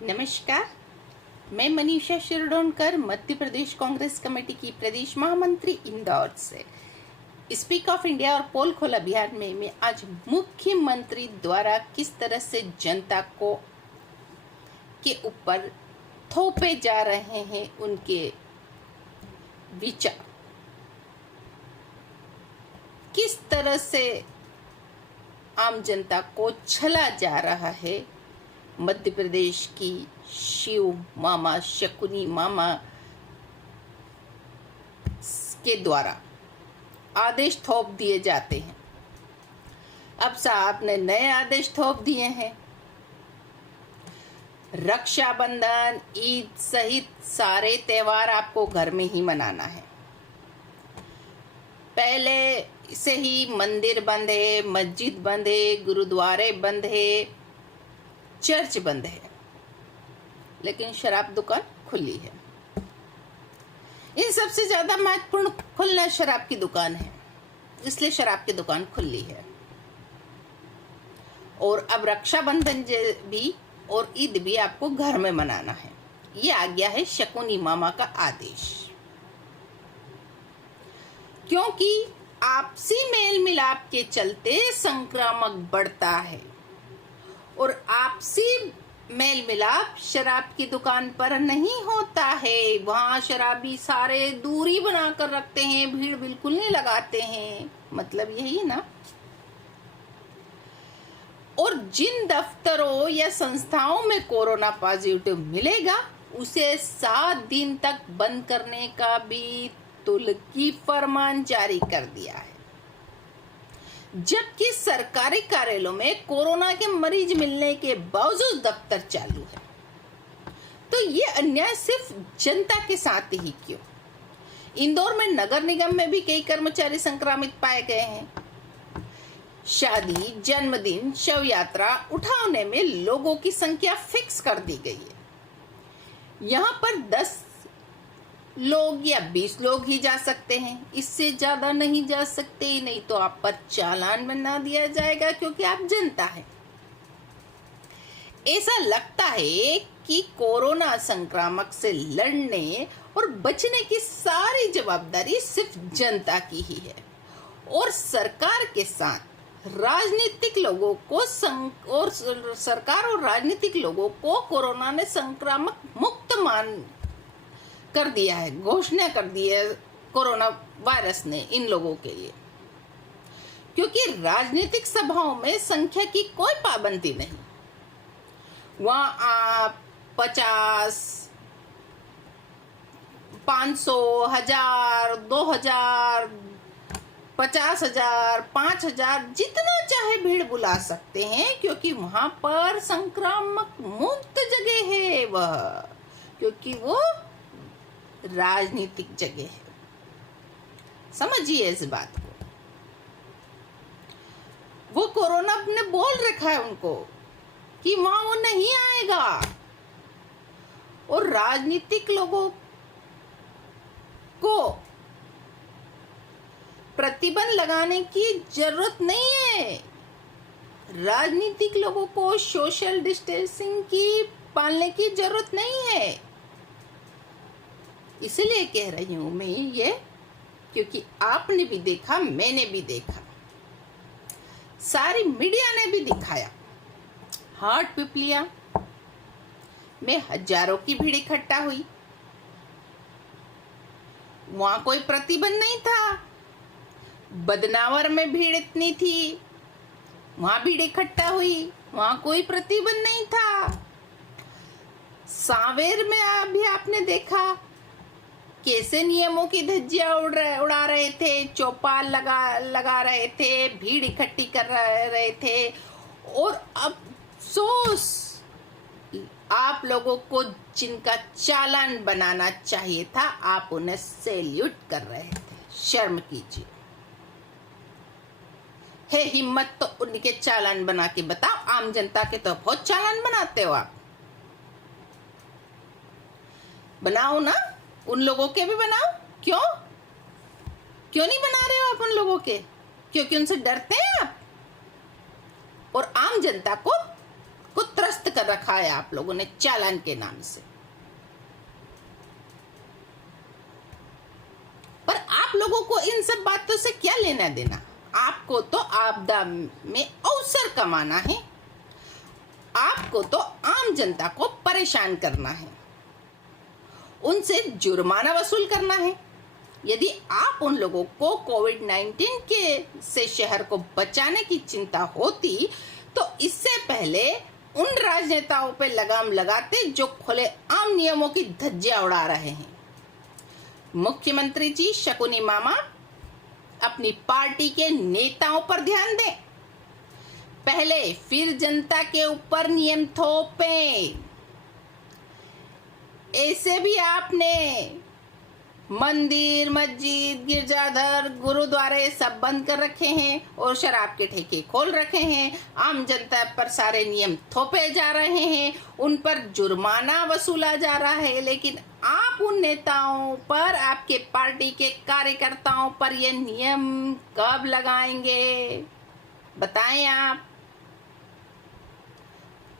नमस्कार, मैं मनीषा शिरडोनकर मध्य प्रदेश कांग्रेस कमेटी की प्रदेश महामंत्री इंदौर से स्पीक ऑफ इंडिया और पोल खोल अभियान में मैं आज मुख्यमंत्री द्वारा किस तरह से जनता को के ऊपर थोपे जा रहे हैं उनके विचार, किस तरह से आम जनता को छला जा रहा है मध्य प्रदेश की शिव मामा शकुनी मामा के द्वारा आदेश थोप दिए जाते हैं। अब साहब ने नए आदेश थोप दिए हैं। रक्षाबंधन, ईद सहित सारे त्योहार आपको घर में ही मनाना है। पहले से ही मंदिर बंद है, मस्जिद बंद है, गुरुद्वारे बंद है, चर्च बंद है, लेकिन शराब दुकान खुली है। इन सबसे ज्यादा महत्वपूर्ण खुलना शराब की दुकान है, इसलिए शराब की दुकान खुली है। और अब रक्षाबंधन भी और ईद भी आपको घर में मनाना है। ये आ गया है शकुनी मामा का आदेश, क्योंकि आपसी मेल मिलाप के चलते संक्रामक बढ़ता है और आपसी मेल मिलाप शराब की दुकान पर नहीं होता है। वहां शराबी सारे दूरी बनाकर रखते हैं, भीड़ बिल्कुल नहीं लगाते हैं। मतलब यही ना। और जिन दफ्तरों या संस्थाओं में कोरोना पॉजिटिव मिलेगा उसे 7 दिन तक बंद करने का भी तुर्की फरमान जारी कर दिया है। जबकि सरकारी कार्यालयों में कोरोना के मरीज मिलने के बावजूद दफ्तर चालू है, तो ये अन्याय सिर्फ जनता के साथ ही क्यों? इंदौर में नगर निगम में भी कई कर्मचारी संक्रमित पाए गए हैं। शादी, जन्मदिन, शव यात्रा उठाने में लोगों की संख्या फिक्स कर दी गई है। यहाँ पर 10 लोग या 20 लोग ही जा सकते हैं, इससे ज्यादा नहीं जा सकते, नहीं तो आप पर चालान बना दिया जाएगा, क्योंकि आप जनता है। ऐसा लगता है कि कोरोना संक्रामक से लड़ने और बचने की सारी जवाबदारी सिर्फ जनता की ही है और सरकार के साथ राजनीतिक लोगों को सरकार और राजनीतिक लोगों को कोरोना ने संक्रामक मुक्त मान कर दिया है, घोषणा कर दी है कोरोना वायरस ने इन लोगों के लिए। क्योंकि राजनीतिक सभाओं में संख्या की कोई पाबंदी नहीं। वहां आप 50, 500, 1000, 2000, 50,000, 5,000 जितना चाहे भीड़ बुला सकते हैं, क्योंकि वहां पर संक्रामक मुक्त जगह है वह, क्योंकि वो राजनीतिक जगह है। समझिए इस बात को। वो कोरोना ने बोल रखा है उनको कि वहां वो नहीं आएगा और राजनीतिक लोगों को प्रतिबंध लगाने की जरूरत नहीं है। राजनीतिक लोगों को सोशल डिस्टेंसिंग की पालने की जरूरत नहीं है। इसलिए कह रही हूं मैं ये, क्योंकि आपने भी देखा, मैंने भी देखा, सारी मीडिया ने भी दिखाया। हाट पिपलिया में हजारों की भीड़ इकट्ठा हुई, वहां कोई प्रतिबंध नहीं था। बदनावर में भीड़ इतनी थी, वहां भीड़ इकट्ठा हुई, वहां कोई प्रतिबंध नहीं था। सांवेर में अभी आपने देखा कैसे नियमों की धज्जियां उड़ा रहे थे, चौपाल लगा रहे थे, भीड़ इकट्ठी कर रहे थे। और अफसोस आप लोगों को जिनका चालान बनाना चाहिए था, आप उन्हें सैल्यूट कर रहे थे। शर्म कीजिए। है हिम्मत तो उनके चालान बना के बताओ। आम जनता के तो बहुत चालान बनाते हो आप, बनाओ ना, उन लोगों के भी बनाओ। क्यों नहीं बना रहे हो आप उन लोगों के? क्योंकि उनसे डरते हैं आप और आम जनता को त्रस्त कर रखा है आप लोगों ने चालान के नाम से। पर आप लोगों को इन सब बातों से क्या लेना देना? आपको तो आपदा में अवसर कमाना है, आपको तो आम जनता को परेशान करना है, उनसे जुर्माना वसूल करना है। यदि आप उन लोगों को कोविड-19 के से शहर को बचाने की चिंता होती तो इससे पहले उन राजनेताओं पे लगाम लगाते जो खुले आम नियमों की धज्जियां उड़ा रहे हैं। मुख्यमंत्री जी शकुनी मामा अपनी पार्टी के नेताओं पर ध्यान दें, पहले फिर जनता के ऊपर नियम थोपें। ऐसे भी आपने मंदिर, मस्जिद, गिरजाघर, गुरुद्वारे सब बंद कर रखे हैं और शराब के ठेके खोल रखे हैं। आम जनता पर सारे नियम थोपे जा रहे हैं, उन पर जुर्माना वसूला जा रहा है, लेकिन आप उन नेताओं पर, आपके पार्टी के कार्यकर्ताओं पर ये नियम कब लगाएंगे? बताएं आप।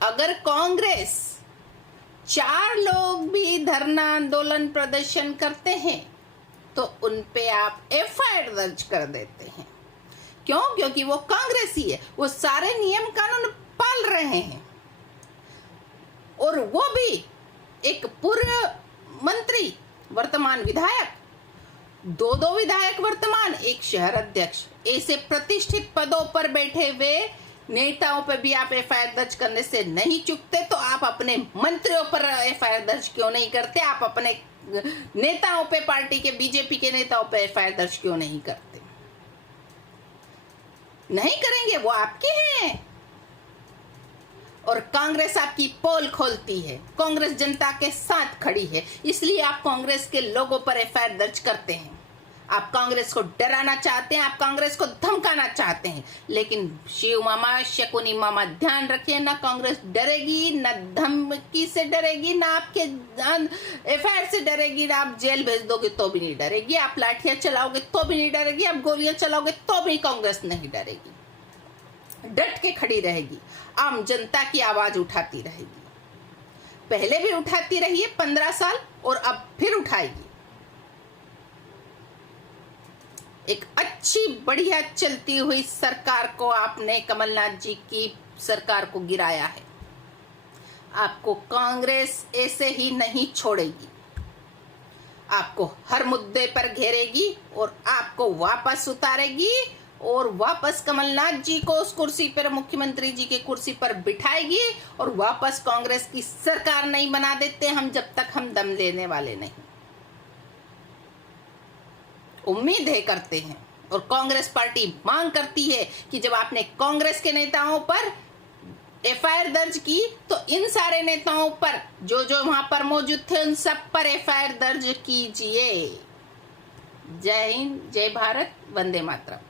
अगर कांग्रेस 4 लोग भी धरना आंदोलन प्रदर्शन करते हैं तो उन पे आप एफआईआर दर्ज कर देते हैं। क्यों? क्योंकि वो कांग्रेसी है, वो सारे नियम कानून पाल रहे हैं। और वो भी एक पूर्व मंत्री, वर्तमान विधायक, 2 विधायक वर्तमान, एक शहर अध्यक्ष, ऐसे प्रतिष्ठित पदों पर बैठे हुए नेताओं पर भी आप एफआईआर दर्ज करने से नहीं चूकते, तो आप अपने मंत्रियों पर एफआईआर दर्ज क्यों नहीं करते? आप अपने नेताओं पे, पार्टी के, बीजेपी के नेताओं पे एफआईआर दर्ज क्यों नहीं करते? नहीं करेंगे, वो आपके हैं। और कांग्रेस आपकी पोल खोलती है, कांग्रेस जनता के साथ खड़ी है, इसलिए आप कांग्रेस के लोगों पर एफआईआर दर्ज करते हैं। आप कांग्रेस को डराना चाहते हैं, आप कांग्रेस को धमकाना चाहते हैं, लेकिन शिव मामा, शकुनी मामा, ध्यान रखिए, ना कांग्रेस डरेगी, ना धमकी से डरेगी, ना आपके एफआईआर से डरेगी, ना आप जेल भेज दोगे तो भी नहीं डरेगी, आप लाठियां चलाओगे तो भी नहीं डरेगी, आप गोलियां चलाओगे तो भी कांग्रेस नहीं डरेगी, डट के खड़ी रहेगी, आम जनता की आवाज उठाती रहेगी। पहले भी उठाती रही है 15 साल और अब फिर उठाएगी। एक अच्छी बढ़िया चलती हुई सरकार को आपने, कमलनाथ जी की सरकार को गिराया है। आपको कांग्रेस ऐसे ही नहीं छोड़ेगी, आपको हर मुद्दे पर घेरेगी और आपको वापस उतारेगी और वापस कमलनाथ जी को उस कुर्सी पर, मुख्यमंत्री जी के कुर्सी पर बिठाएगी और वापस कांग्रेस की सरकार नहीं बना देते हम जब तक हम दम लेने वाले नहीं। उम्मीद है, करते हैं, और कांग्रेस पार्टी मांग करती है कि जब आपने कांग्रेस के नेताओं पर एफआईआर दर्ज की तो इन सारे नेताओं पर, जो जो वहां पर मौजूद थे, उन सब पर एफआईआर दर्ज कीजिए। जय हिंद, जय भारत, वंदे मातरम।